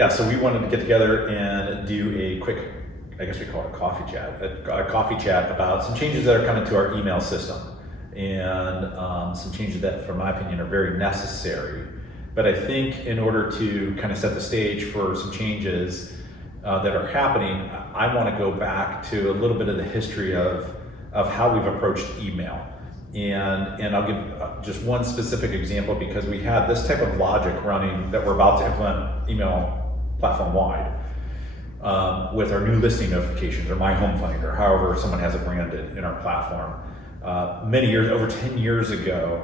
Yeah, so we wanted to get together and do a quick, I guess we call it a coffee chat about some changes that are coming to our email system, and some changes that, from my opinion, are very necessary. But I think in order to kind of set the stage for some changes that are happening, I want to go back to a little bit of the history of how we've approached email. And I'll give just one specific example, because we had this type of logic running that we're about to implement email platform-wide with our new listing notifications, or My Home Finder, or however someone has it branded in our platform. Many years, over 10 years ago,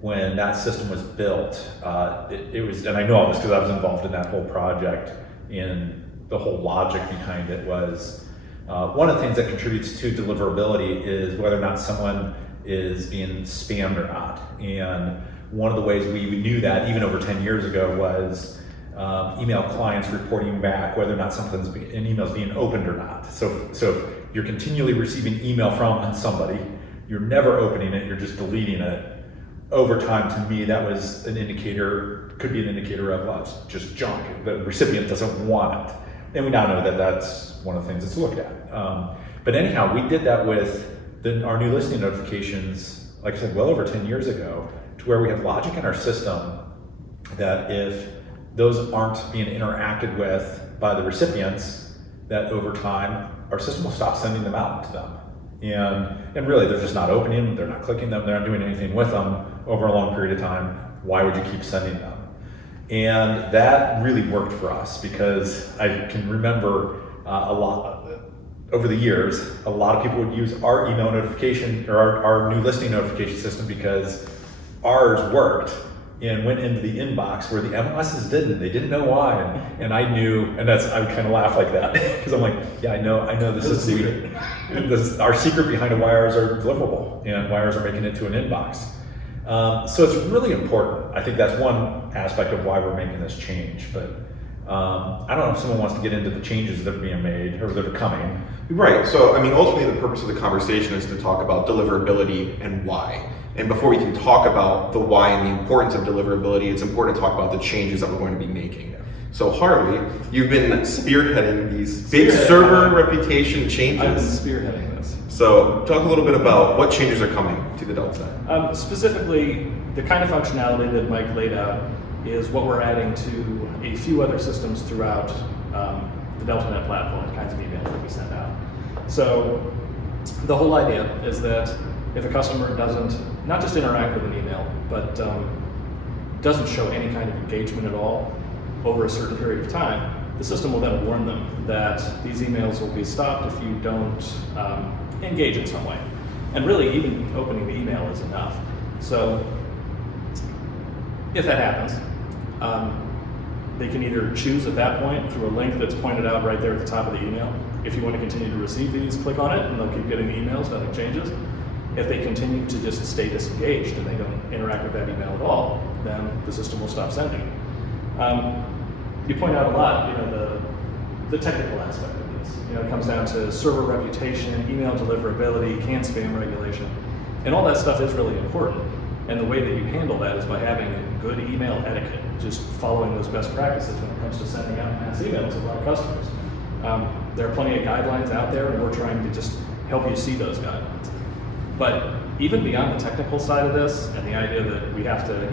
when that system was built, it was, and I know all this because I was involved in that whole project, and the whole logic behind it was, one of the things that contributes to deliverability is whether or not someone is being spammed or not. And one of the ways we knew that, even over 10 years ago, was email clients reporting back whether or not an email is being opened or not. So if you're continually receiving email from somebody, you're never opening it, you're just deleting it. Over time, to me, that was an indicator, could be an indicator of, well, it's just junk. The recipient doesn't want it. And we now know that that's one of the things that's looked at. But anyhow, we did that with our new listing notifications, like I said, well over 10 years ago, to where we have logic in our system that if those aren't being interacted with by the recipients, that over time, our system will stop sending them out to them. And really, they're just not opening, they're not clicking them, they're not doing anything with them over a long period of time. Why would you keep sending them? And that really worked for us, because I can remember a lot, over the years, a lot of people would use our email notification, or our new listing notification system, because ours worked and went into the inbox where the MLSs didn't. They didn't know why, and I knew, and I would kind of laugh like that, because I'm like, yeah, I know this is secret. This is our secret behind why ours are deliverable and why ours are making it to an inbox. So it's really important. I think that's one aspect of why we're making this change. But I don't know if someone wants to get into the changes that are being made or that are coming. Right. So, I mean, ultimately, the purpose of the conversation is to talk about deliverability and why. And before we can talk about the why and the importance of deliverability, it's important to talk about the changes that we're going to be making. So, Harley, you've been spearheading these big server reputation changes. I've been spearheading this. So, talk a little bit about what changes are coming to the Delta side. Specifically, the kind of functionality that Mike laid out is what we're adding to a few other systems throughout the DeltaNet platform, the kinds of emails that we send out. So the whole idea is that if a customer doesn't, not just interact with an email, but doesn't show any kind of engagement at all over a certain period of time, the system will then warn them that these emails will be stopped if you don't engage in some way. And really, even opening the email is enough. So if that happens, they can either choose at that point through a link that's pointed out right there at the top of the email. If you want to continue to receive these, click on it and they'll keep getting the emails, nothing changes. If they continue to just stay disengaged and they don't interact with that email at all, then the system will stop sending. You point out a lot, the technical aspect of this. It comes down to server reputation, email deliverability, CAN spam regulation, and all that stuff is really important. And the way that you handle that is by having good email etiquette, just following those best practices when it comes to sending out mass emails to our customers. There are plenty of guidelines out there, and we're trying to just help you see those guidelines. But even beyond the technical side of this, and the idea that we have to, the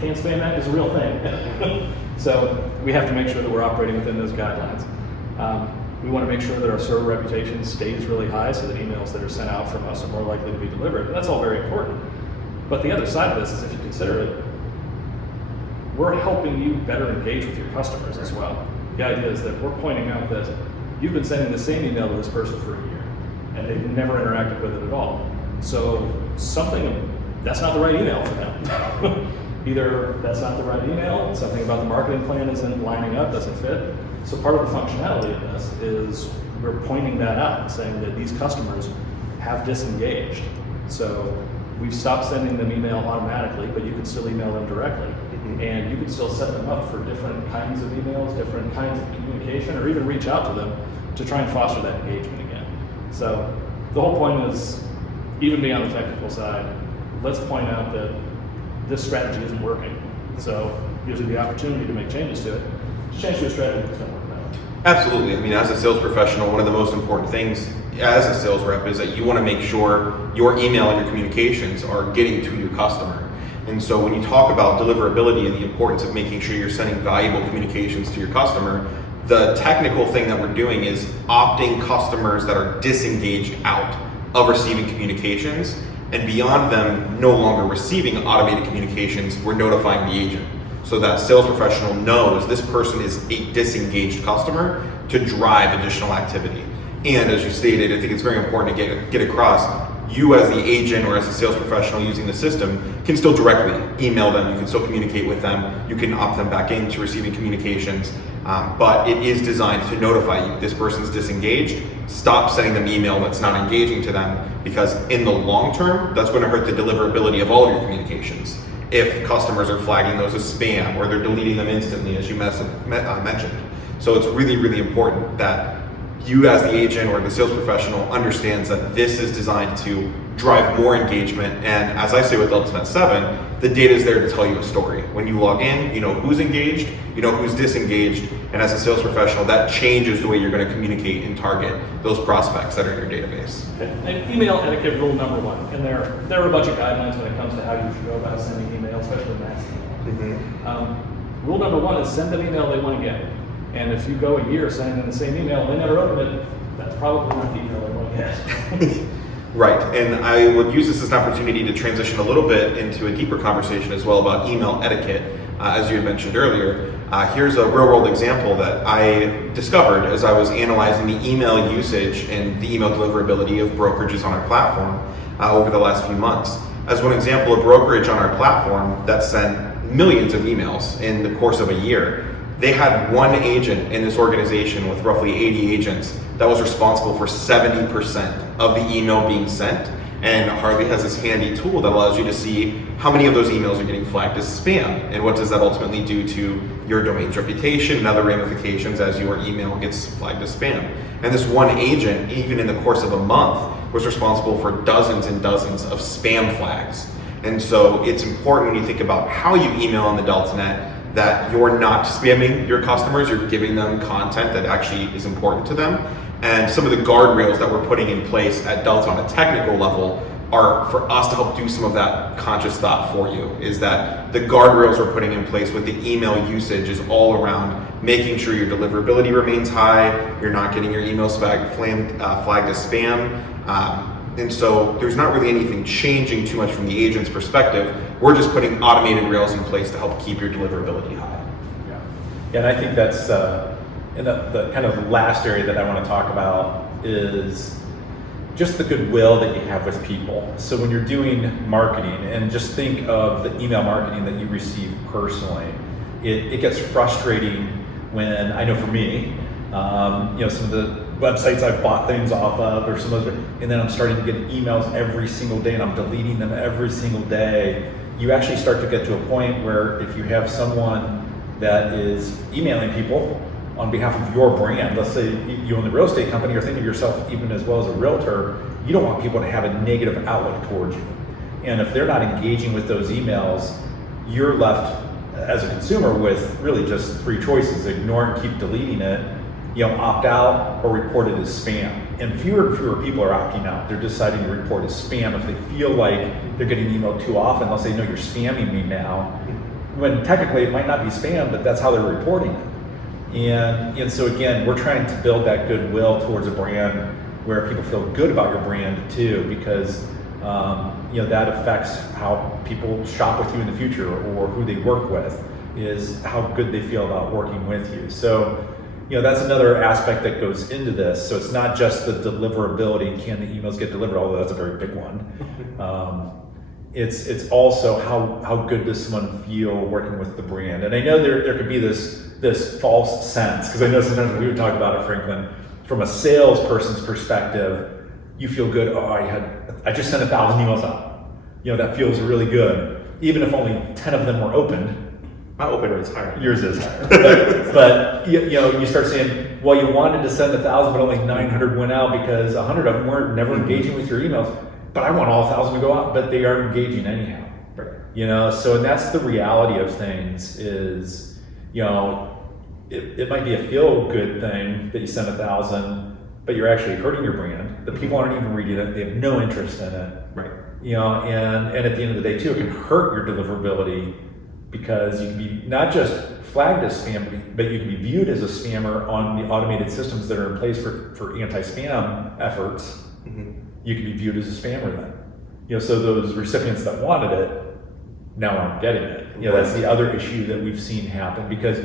CAN spam act is a real thing. So we have to make sure that we're operating within those guidelines. We want to make sure that our server reputation stays really high so that emails that are sent out from us are more likely to be delivered. And that's all very important. But the other side of this is, if you consider it, we're helping you better engage with your customers as well. The idea is that we're pointing out that you've been sending the same email to this person for a year, and they've never interacted with it at all. So that's not the right email for them. Either that's not the right email, something about the marketing plan isn't lining up, doesn't fit. So part of the functionality of this is we're pointing that out and saying that these customers have disengaged. So we've stopped sending them email automatically, but you can still email them directly. And you can still set them up for different kinds of emails, different kinds of communication, or even reach out to them to try and foster that engagement again. So the whole point is, even beyond the technical side, let's point out that this strategy isn't working. So it gives you the opportunity to make changes to it, change your strategy that's going to work better. Absolutely. I mean, as a sales professional, one of the most important things as a sales rep is that you want to make sure your email and your communications are getting to your customer. And so when you talk about deliverability and the importance of making sure you're sending valuable communications to your customer, the technical thing that we're doing is opting customers that are disengaged out of receiving communications, and beyond them no longer receiving automated communications, we're notifying the agent. So that sales professional knows this person is a disengaged customer to drive additional activity. And as you stated, I think it's very important to get across, you as the agent or as a sales professional using the system can still directly email them, you can still communicate with them, you can opt them back into receiving communications, but it is designed to notify you, this person's disengaged, stop sending them email that's not engaging to them, because in the long term, that's going to hurt the deliverability of all of your communications. If customers are flagging those as spam or they're deleting them instantly, as you mentioned. So it's really, really important that you as the agent or the sales professional understands that this is designed to drive more engagement. And as I say with DeltaNet 7, the data is there to tell you a story. When you log in, you know who's engaged, you know who's disengaged, and as a sales professional, that changes the way you're going to communicate and target those prospects that are in your database. And email etiquette rule number one, and there are a bunch of guidelines when it comes to how you should go about sending email, especially mass email. Rule number one is send them email they want to get. And if you go a year sending them the same email and they never open it, that's probably not the email they want to get. Right, and I would use this as an opportunity to transition a little bit into a deeper conversation as well about email etiquette. As you had mentioned earlier, here's a real world example that I discovered as I was analyzing the email usage and the email deliverability of brokerages on our platform over the last few months. As one example, a brokerage on our platform that sent millions of emails in the course of a year, they had one agent in this organization with roughly 80 agents that was responsible for 70% of the email being sent. And Harley has this handy tool that allows you to see how many of those emails are getting flagged as spam, and what does that ultimately do to your domain's reputation and other ramifications as your email gets flagged as spam. And this one agent, even in the course of a month, was responsible for dozens and dozens of spam flags. And so it's important when you think about how you email on the DeltaNet that you're not spamming your customers, you're giving them content that actually is important to them. And some of the guardrails that we're putting in place at Delta on a technical level are for us to help do some of that conscious thought for you, is that the guardrails we're putting in place with the email usage is all around making sure your deliverability remains high, you're not getting your emails flagged as spam. And so there's not really anything changing too much from the agent's perspective. We're just putting automated rails in place to help keep your deliverability high. Yeah, and I think that's and the kind of last area that I want to talk about is just the goodwill that you have with people. So when you're doing marketing, and just think of the email marketing that you receive personally, it gets frustrating when, I know for me, some of the websites I've bought things off of, or some of the, and then I'm starting to get emails every single day and I'm deleting them every single day. You actually start to get to a point where if you have someone that is emailing people on behalf of your brand, let's say you own the real estate company, or think of yourself even as well as a realtor, you don't want people to have a negative outlook towards you. And if they're not engaging with those emails, you're left as a consumer with really just three choices: ignore and keep deleting it, opt out, or report it as spam. And fewer people are opting out. They're deciding to report as spam. If they feel like they're getting emailed too often, they'll say, no, you're spamming me now. When technically it might not be spam, but that's how they're reporting it. And so again, we're trying to build that goodwill towards a brand where people feel good about your brand too, because that affects how people shop with you in the future, or who they work with, is how good they feel about working with you. So that's another aspect that goes into this. So it's not just the deliverability, can the emails get delivered, although that's a very big one. It's also how good does someone feel working with the brand. And I know there could be this false sense, because I know sometimes when we would talk about it, Franklin, from a salesperson's perspective, you feel good. I just sent 1,000 emails out. That feels really good, even if only 10 of them were opened. My open rate's higher. Yours is higher. but you start saying, well, you wanted to send 1,000, but only 900 went out because 100 of them were never engaging with your emails. But I want all 1,000 to go out, but they are engaging anyhow. Right. So that's the reality of things is, it might be a feel-good thing that you send 1,000, but you're actually hurting your brand. The people aren't even reading it; they have no interest in it. Right. And at the end of the day, too, it can hurt your deliverability because you can be not just flagged as spam, but you can be viewed as a spammer on the automated systems that are in place for anti-spam efforts. You can be viewed as a spammer then. So those recipients that wanted it now aren't getting it. That's the other issue that we've seen happen, because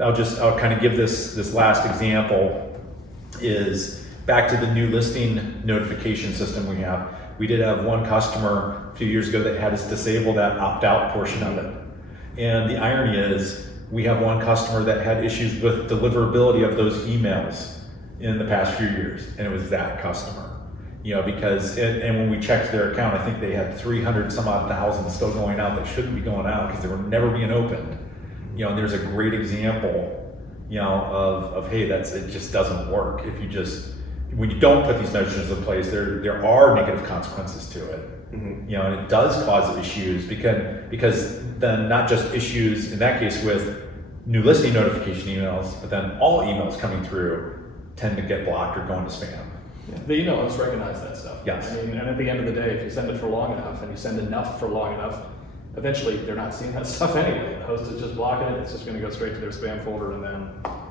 I'll kind of give this last example is back to the new listing notification system we have. We did have one customer a few years ago that had us disable that opt-out portion of it. And the irony is we have one customer that had issues with deliverability of those emails in the past few years, and it was that customer. Because, and when we checked their account, I think they had 300 some odd thousand still going out that shouldn't be going out because they were never being opened. And there's a great example, of hey, it just doesn't work. If you when you don't put these measures in place, there are negative consequences to it. And it does cause issues because then not just issues in that case with new listing notification emails, but then all emails coming through tend to get blocked or go into spam. The email hosts recognize that stuff. Yes. And at the end of the day, if you send it for long enough and you send enough for long enough, eventually they're not seeing that stuff anyway. The host is just blocking it. It's just going to go straight to their spam folder, and then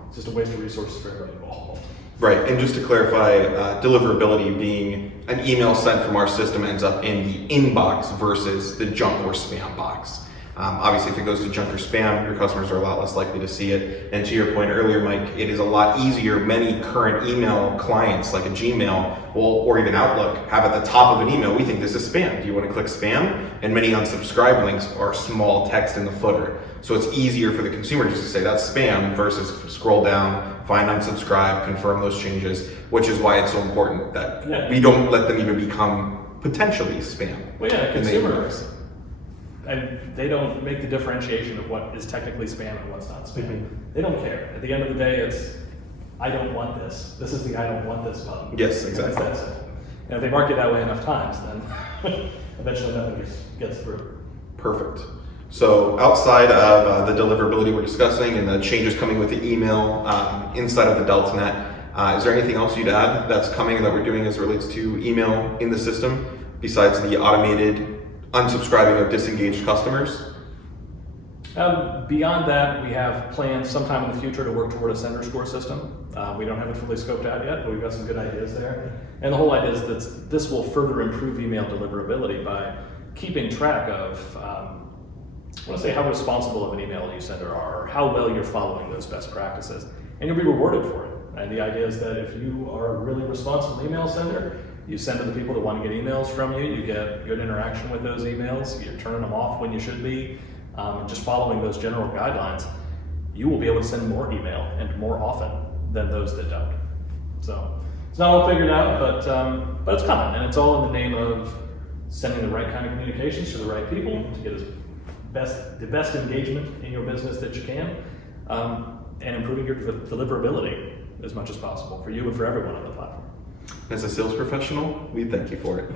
it's just a waste of resources for everybody involved. Right, and just to clarify, deliverability being an email sent from our system ends up in the inbox versus the junk or spam box. Obviously, if it goes to junk or spam, your customers are a lot less likely to see it. And to your point earlier, Mike, it is a lot easier. Many current email clients, like a Gmail or even Outlook, have at the top of an email, we think this is spam. Do you want to click spam? And many unsubscribe links are small text in the footer. So it's easier for the consumer just to say that's spam versus scroll down, find unsubscribe, confirm those changes, which is why it's so important that we don't let them even become potentially spam. Well, yeah, consumers, and they don't make the differentiation of what is technically spam and what's not spam. They don't care. At the end of the day, it's, I don't want this. This is the I don't want this button. Yes, exactly. That's it. And if they mark it that way enough times, then eventually nothing gets through. Perfect. So outside of the deliverability we're discussing and the changes coming with the email inside of the DeltaNet, is there anything else you'd add that's coming that we're doing as it relates to email in the system besides the automated unsubscribing of disengaged customers? Beyond that, we have plans sometime in the future to work toward a sender score system. We don't have it fully scoped out yet, but we've got some good ideas there. And the whole idea is that this will further improve email deliverability by keeping track of, I want to say, how responsible of an email you sender are, or how well you're following those best practices. And you'll be rewarded for it. And the idea is that if you are a really responsible email sender, you send to the people that want to get emails from you, you get good interaction with those emails, you're turning them off when you should be, just following those general guidelines, you will be able to send more email and more often than those that don't. So it's not all figured out, but it's coming, and it's all in the name of sending the right kind of communications to the right people to get the best engagement in your business that you can, and improving your deliverability as much as possible for you and for everyone on the platform. As a sales professional, we thank you for it.